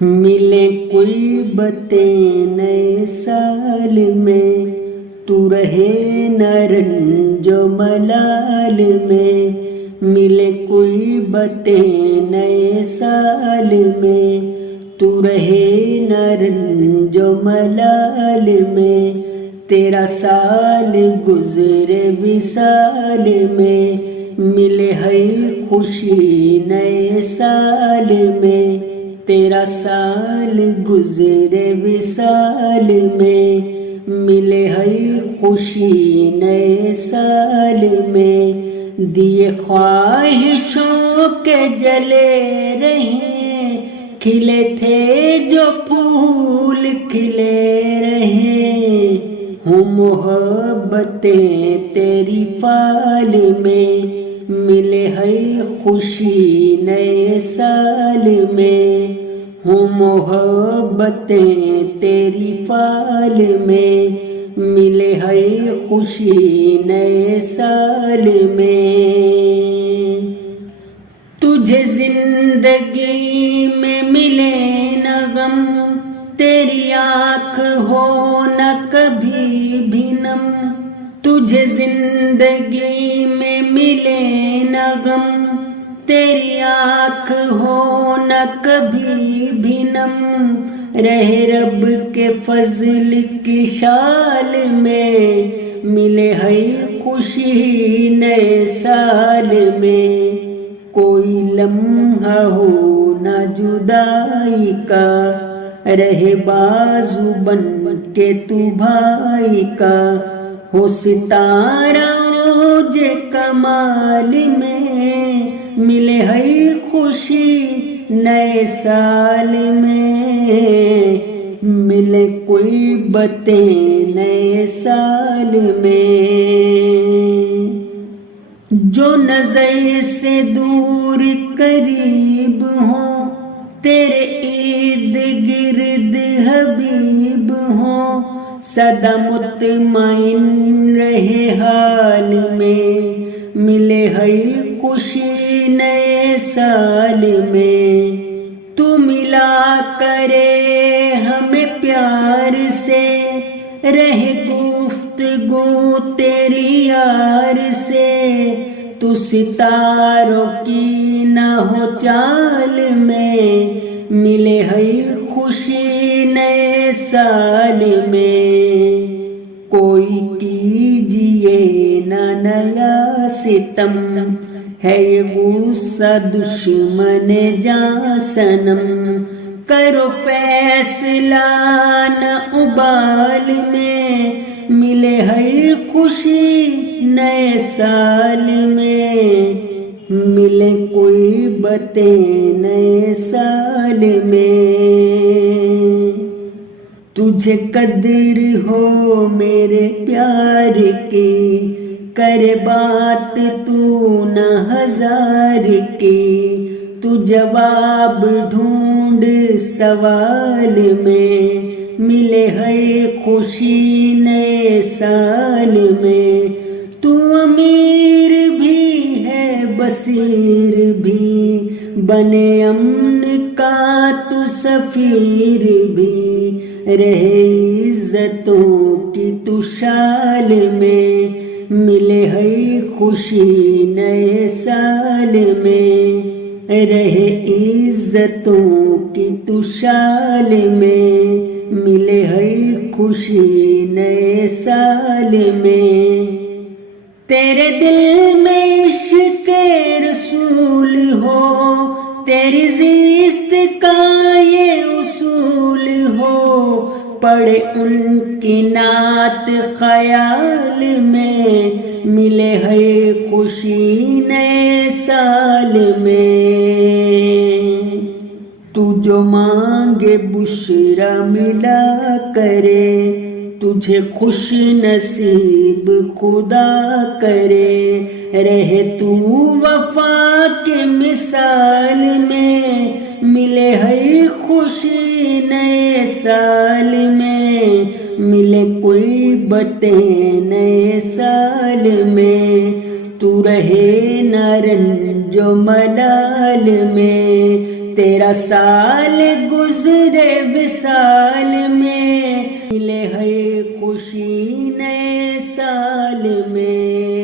ملے کوئی باتیں نئے سال میں، تو رہے نہ رنج و ملال میں۔ ملے کوئی باتیں نئے سال میں، تو رہے نہ رنج و ملال میں۔ تیرا سال گزرے وصال میں، ملے ہے خوشی نئے سال میں۔ تیرا سال گزرے وصال میں، ملے ہے خوشی نئے سال میں۔ دیے خواہشوں کے جلے رہیں، کھلے تھے جو پھول کھلے رہیں۔ ہوں محبتیں تیری فال میں، ملے ہے خوشی نئے سال میں۔ ہوں محبتیں تیری فال میں، ملے ہے خوشی نئے سال میں۔ تجھے زندگی میں ملے نہ غم، تیری آنکھ ہو نہ کبھی بھی نم۔ تجھے زندگی میں ملے نہ غم، تیری آنکھ ہو نہ کبھی بھی نم۔ رہے رب کے فضل کی شال میں، ملے ہے خوشی نئے سال میں۔ کوئی لمحہ ہو نہ جدائی کا، رہے بازو بن کے تو بھائی کا۔ ہو ستارہ عروج کمال میں، ملے ہے خوشی نئے سال میں۔ ملے کوئی باتیں نئے سال میں، جو نظر سے دور قریب ہوں، تیرے ارد گرد حبیب ہوں۔ سدا مطمئن رہے حال میں، ملے ہے خوشی نئے سال میں۔ تو ملا کرے ہمیں پیار سے، رہے گفتگو تیری یار سے۔ تو ستاروں کی نہ ہو چال میں، ملے ہے خوشی نئے سال میں۔ کوئی کیجئے نہ نیا ستم، ہے یہ غصہ دشمن جاں صنم۔ کرو فیصلہ نہ ابال میں، ملے ہے خوشی نئے سال میں۔ ملے کوئی باتیں نئے سال میں، تجھے قدر ہو میرے پیار کی۔ کرے بات تو نہ ہزار کی، تو جواب ڈھونڈ سوال میں، ملے ہے خوشی نئے سال میں۔ تو امیر بھی ہے بصیر بھی، بنے امن کا تو سفیر بھی۔ رہے عزتوں کی تو شال میں، ملے ہے خوشی نئے سال میں۔ رہے عزتوں کی تو شال میں، ملے ہے خوشی نئے سال میں۔ تیرے دل میں عشق رسول ہو، تیری زیست کا یہ اصول ہو۔ پڑھے ان کی نعت خیال میں، ملے ہے خوشی نئے سال میں۔ تو جو مانگے بشرا ملا کرے، تجھے خوش نصیب خدا کرے۔ رہے تو وفا کے مثال میں، ملے ہے خوشی نئے سال میں۔ ملے کوئی باتیں نئے سال میں، تو رہے نہ رنج و ملال میں۔ تیرا سال گزرے وصال میں، ملے ہر خوشی نئے سال میں،